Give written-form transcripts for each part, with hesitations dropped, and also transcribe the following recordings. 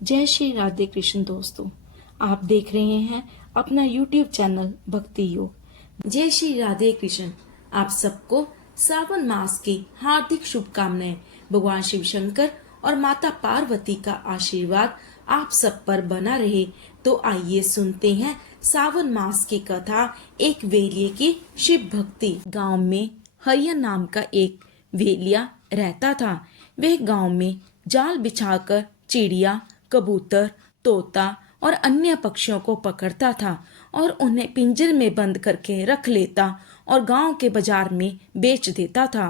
जय श्री राधे कृष्ण दोस्तों, आप देख रहे हैं अपना YouTube चैनल भक्ति योग। जय श्री राधे कृष्ण। आप सबको सावन मास की हार्दिक शुभकामनाएं। भगवान शिव शंकर और माता पार्वती का आशीर्वाद आप सब पर बना रहे। तो आइए सुनते हैं सावन मास की कथा, एक वेलिए की शिव भक्ति। गांव में हरिया नाम का एक वेलिया रहता था। वह गांव में जाल बिछाकर चिड़िया, कबूतर, तोता और अन्य पक्षियों को पकड़ता था और उन्हें पिंजरे में बंद करके रख लेता और गांव के बाजार में बेच देता था।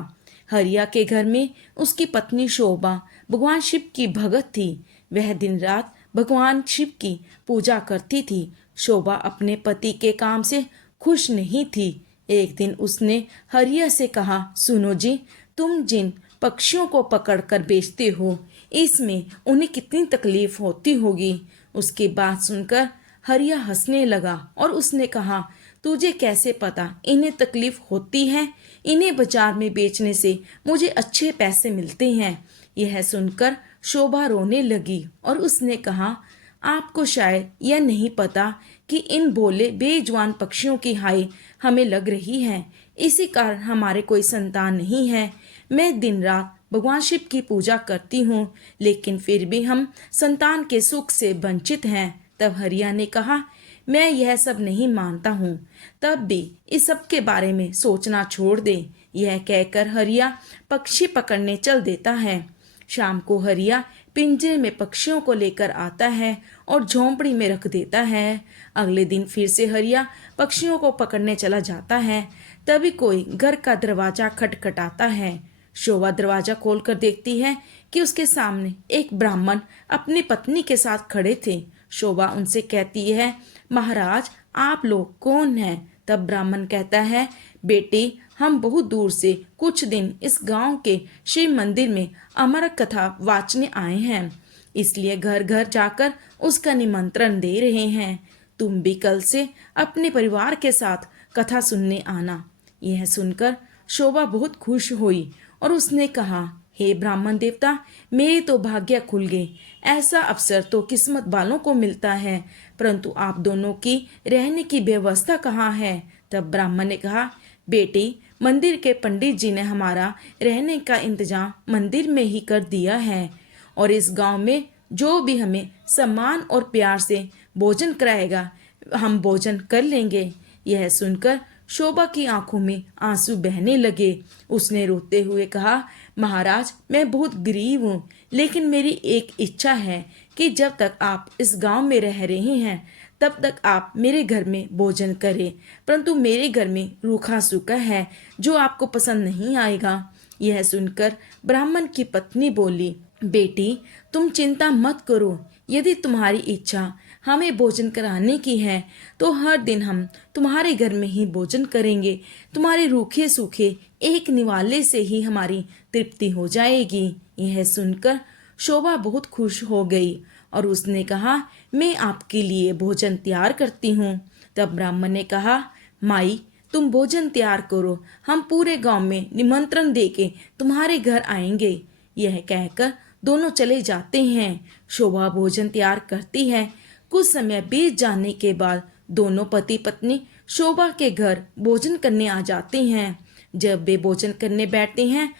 हरिया के घर में उसकी पत्नी शोभा भगवान शिव की भगत थी। वह दिन रात भगवान शिव की पूजा करती थी। शोभा अपने पति के काम से खुश नहीं थी। एक दिन उसने हरिया से कहा, सुनो जी, तुम जिन पक्षियों को पकड़कर बेचते हो, इसमें उन्हें कितनी तकलीफ होती होगी। उसकी बात सुनकर हरिया हंसने लगा और उसने कहा, तुझे कैसे पता इन्हें तकलीफ होती है? इन्हें बाजार में बेचने से मुझे अच्छे पैसे मिलते हैं। यह सुनकर शोभा रोने लगी और उसने कहा, आपको शायद यह नहीं पता कि इन भोले बेजुबान पक्षियों की हाय हमें लग रही है। इसी कारण हमारे कोई संतान नहीं है। मैं दिन रात भगवान शिव की पूजा करती हूँ, लेकिन फिर भी हम संतान के सुख से वंचित हैं। तब हरिया ने कहा, मैं यह सब नहीं मानता हूँ, तब भी इस सब के बारे में सोचना छोड़ दे। यह कहकर हरिया पक्षी पकड़ने चल देता है। शाम को हरिया पिंजरे में पक्षियों को लेकर आता है और झोंपड़ी में रख देता है। अगले दिन फिर से हरिया पक्षियों को पकड़ने चला जाता है। तभी कोई घर का दरवाजा खटखटाता है। शोभा दरवाजा खोलकर देखती है कि उसके सामने एक ब्राह्मण अपनी पत्नी के साथ खड़े थे। शोभा उनसे कहती है, महाराज, आप लोग कौन हैं? तब ब्राह्मण कहता है, बेटी, हम बहुत दूर से कुछ दिन इस गांव के शिव मंदिर में अमर कथा वाचने आए हैं, इसलिए घर घर जाकर उसका निमंत्रण दे रहे हैं। तुम भी कल से अपने परिवार के साथ कथा सुनने आना। यह सुनकर शोभा बहुत खुश हुई और उसने कहा, हे ब्राह्मण देवता, मेरे तो भाग्य खुल गए। ऐसा अवसर तो किस्मत वालों को मिलता है, परंतु आप दोनों की रहने की व्यवस्था कहाँ है? तब ब्राह्मण ने कहा, बेटी, मंदिर के पंडित जी ने हमारा रहने का इंतजाम मंदिर में ही कर दिया है और इस गांव में जो भी हमें सम्मान और प्यार से भोजन कराएगा, हम भोजन कर लेंगे। यह सुनकर शोभा की आंखों में आंसू बहने लगे। उसने रोते हुए कहा, महाराज, मैं बहुत गरीब हूँ, लेकिन मेरी एक इच्छा है कि जब तक आप इस गांव में रह रहे हैं तब तक आप मेरे घर में भोजन करें, परंतु मेरे घर में रूखा सूखा है जो आपको पसंद नहीं आएगा। यह सुनकर ब्राह्मण की पत्नी बोली, बेटी, तुम चिंता मत करो। यदि तुम्हारी इच्छा हमें भोजन कराने की है तो हर दिन हम तुम्हारे घर में ही भोजन करेंगे। तुम्हारे रूखे सूखे एक निवाले से ही हमारी तृप्ति हो जाएगी। यह सुनकर शोभा बहुत खुश हो गई और उसने कहा, मैं आपके लिए भोजन तैयार करती हूँ। तब ब्राह्मण ने कहा, माई, तुम भोजन तैयार करो, हम पूरे गांव में निमंत्रण देके तुम्हारे घर आएंगे। यह कहकर दोनों चले जाते हैं। शोभा भोजन तैयार करती है। कुछ समय बीत जाने के बाद दोनों पति पत्नी शोभा के घर भोजन करने आ जाते हैं। जब वे भोजन करने बैठते हैं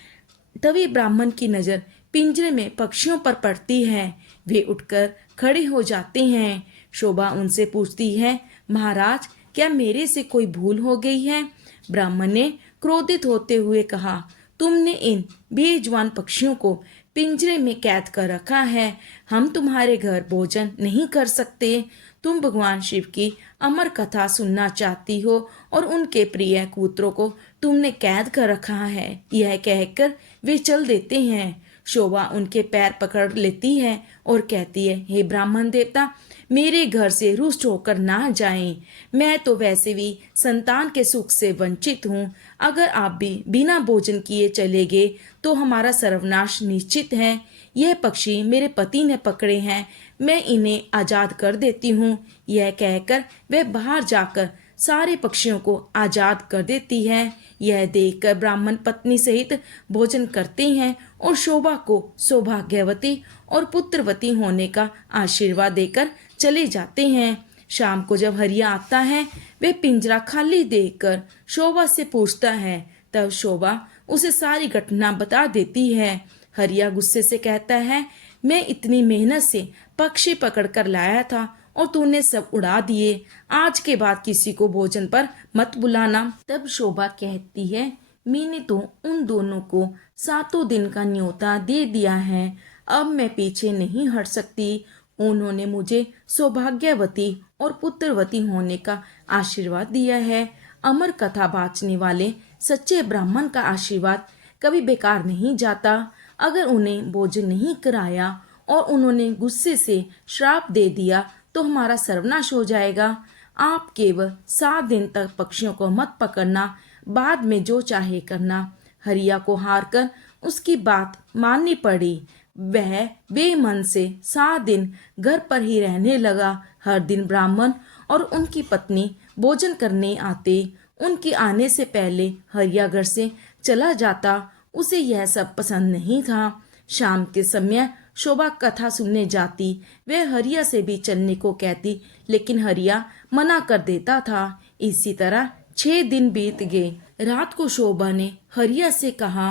तभी ब्राह्मण की नजर पिंजरे में पक्षियों पर पड़ती है। वे उठकर खड़े हो जाते हैं। शोभा उनसे पूछती है, महाराज, क्या मेरे से कोई भूल हो गई है? ब्राह्मण ने क्रोधित होते हुए कहा, तुमने इन बेजुबान पक्षियों को पिंजरे में कैद कर रखा है। हम तुम्हारे घर भोजन नहीं कर सकते। तुम भगवान शिव की अमर कथा सुनना चाहती हो और उनके प्रिय कबूतरों को तुमने कैद कर रखा है। यह कहकर वे चल देते हैं। शोभा उनके पैर पकड़ लेती है और कहती है, हे ब्राह्मण देवता, मेरे घर से रुष्ट होकर ना जाएं। मैं तो वैसे भी संतान के सुख से वंचित हूँ। अगर आप भी बिना भोजन किए चले गए तो हमारा सर्वनाश निश्चित है। यह पक्षी मेरे पति ने पकड़े हैं, मैं इन्हें आजाद कर देती हूँ। यह कहकर वह बाहर जाकर सारे पक्षियों को आजाद कर देती है। यह देखकर ब्राह्मण पत्नी सहित भोजन करते हैं और शोभा को सौभाग्यवती और पुत्रवती होने का आशीर्वाद देकर चले जाते हैं। शाम को जब हरिया आता है, वह पिंजरा खाली देखकर शोभा से पूछता है। तब शोभा उसे सारी घटना बता देती है। हरिया गुस्से से कहता है, मैं इतनी मेहनत से पक्षी पकड़ कर लाया था और तूने सब उड़ा दिए। आज के बाद किसी को भोजन पर मत बुलाना। तब शोभा कहती है, मैंने तो उन दोनों को 7 दिन का न्योता दे दिया है, अब मैं पीछे नहीं हट सकती। उन्होंने मुझे सौभाग्यवती और पुत्रवती होने का आशीर्वाद दिया है। अमर कथा बाँचने वाले सच्चे ब्राह्मण का आशीर्वाद कभी बेकार नहीं जाता। अगर उन्हें भोजन नहीं कराया और उन्होंने गुस्से से श्राप दे दिया तो हमारा सर्वनाश हो जाएगा। आप केवल 7 दिन तक पक्षियों को मत पकड़ना, बाद में जो चाहे करना। हरिया को हार कर उसकी बात माननी पड़ी। वह बेमन से 7 दिन घर पर ही रहने लगा। हर दिन ब्राह्मण और उनकी पत्नी भोजन करने आते। उनके आने से पहले हरिया घर से चला जाता। उसे यह सब पसंद नहीं था। शाम के समय शोभा कथा सुनने जाती। वह हरिया से भी चलने को कहती, लेकिन हरिया मना कर देता था। इसी तरह 6 दिन बीत गए। रात को शोभा ने हरिया से कहा,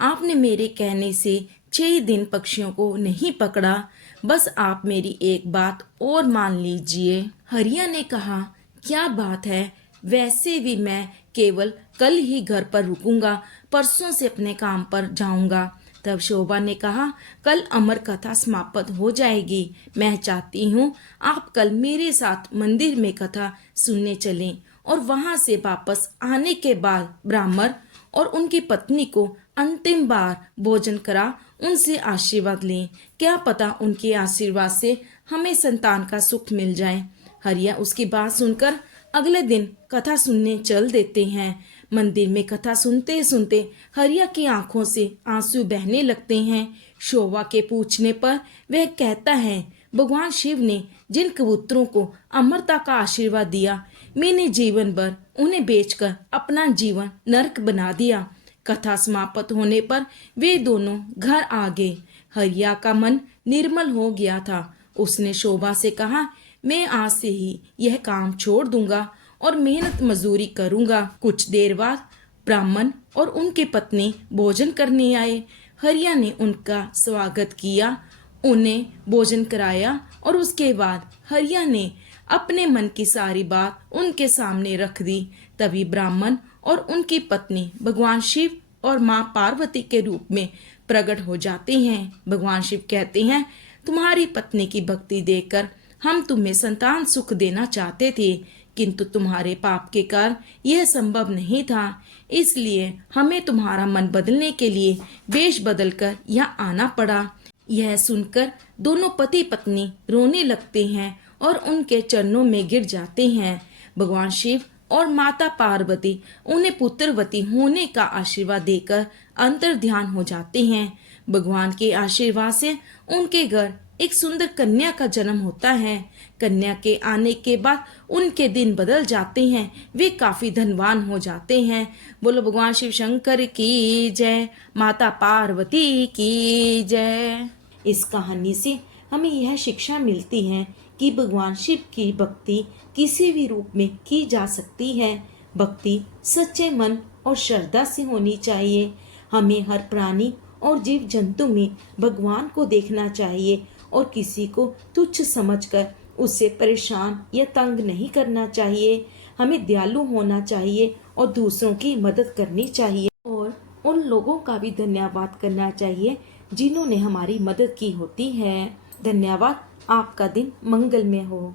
आपने मेरे कहने से 6 दिन पक्षियों को नहीं पकड़ा, बस आप मेरी एक बात और मान लीजिए। हरिया ने कहा, क्या बात है? वैसे भी मैं केवल कल ही घर पर रुकूंगा, परसों से अपने काम पर जाऊंगा। तब शोभा ने कहा, कल अमर कथा समाप्त हो जाएगी। मैं चाहती हूँ आप कल मेरे साथ मंदिर में कथा सुनने चलें और वहां से वापस आने के बाद ब्राह्मण और उनकी पत्नी को अंतिम बार भोजन करा उनसे आशीर्वाद लें। क्या पता उनके आशीर्वाद से हमें संतान का सुख मिल जाए। हरिया उसकी बात सुनकर अगले दिन कथा सुनने चल देते हैं। मंदिर में कथा सुनते सुनते हरिया की आंखों से आंसू बहने लगते हैं। शोभा के पूछने पर वह कहता है, भगवान शिव ने जिन कबूतरों को अमरता का आशीर्वाद दिया, मैंने जीवन भर उन्हें बेचकर अपना जीवन नरक बना दिया। कथा समाप्त होने पर वे दोनों घर आ गए। हरिया का मन निर्मल हो गया था। उसने शोभा से कहा, मैं आज से ही यह काम छोड़ दूंगा और मेहनत मजदूरी करूंगा। कुछ देर बाद ब्राह्मण और उनकी पत्नी भोजन करने आए। हरिया ने उनका स्वागत किया, उन्हें भोजन कराया और उसके बाद हरिया ने अपने मन की सारी बात उनके सामने रख दी। तभी ब्राह्मण और उनकी पत्नी भगवान शिव और माँ पार्वती के रूप में प्रकट हो जाते हैं। भगवान शिव कहते हैं, तुम्हारी पत्नी की भक्ति देखकर हम तुम्हें संतान सुख देना चाहते थे, किंतु तुम्हारे पाप के कारण यह संभव नहीं था। इसलिए हमें तुम्हारा मन बदलने के लिए वेश बदलकर यहाँ आना पड़ा। यह सुनकर दोनों पति पत्नी रोने लगते हैं और उनके चरणों में गिर जाते हैं। भगवान शिव और माता पार्वती उन्हें पुत्रवती होने का आशीर्वाद देकर अंतर ध्यान हो जाते हैं। भगवान के आशीर्वाद से उनके घर एक सुंदर कन्या का जन्म होता है। कन्या के आने के बाद उनके दिन बदल जाते हैं। वे काफी धनवान हो जाते हैं। बोलो भगवान शिव शंकर की जय, माता पार्वती की जय। इस कहानी से हमें यह शिक्षा मिलती है कि भगवान शिव की भक्ति किसी भी रूप में की जा सकती है। भक्ति सच्चे मन और श्रद्धा से होनी चाहिए। हमें हर प्राणी और जीव जंतु में भगवान को देखना चाहिए और किसी को तुच्छ समझकर उससे परेशान या तंग नहीं करना चाहिए। हमें दयालु होना चाहिए और दूसरों की मदद करनी चाहिए और उन लोगों का भी धन्यवाद करना चाहिए जिन्होंने हमारी मदद की होती है। धन्यवाद। आपका दिन मंगलमय हो।